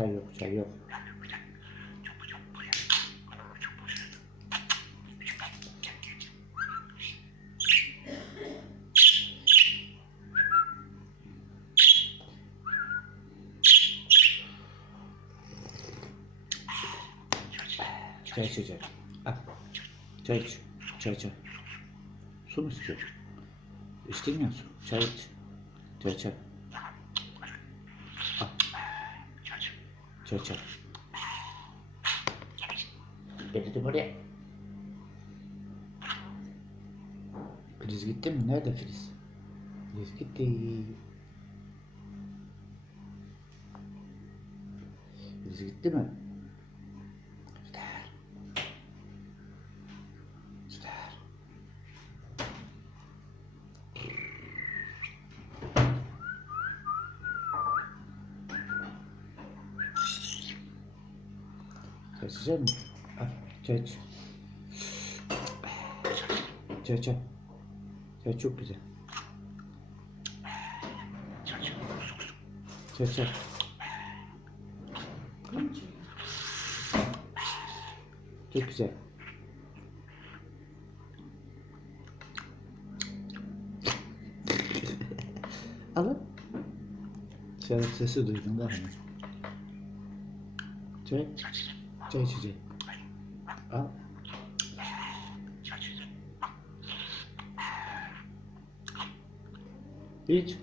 Çay yok, çay yok. Çay içecek. Al. Çay iç. Çay çay. Su mu istiyorsun? Su. Çay iç. Çay çay. Al. Çay çay. Getirdim oraya. Filiz gitti mi? Nerede Filiz? Filiz gitti. Filiz gitti mi? Çay içecek misin? Al, iç. Çay çay. Çay çok güzel. Çay çay. Çok güzel. Alın. Şarap sesi duydun da hani. Çay. Жай жай. А? Ич.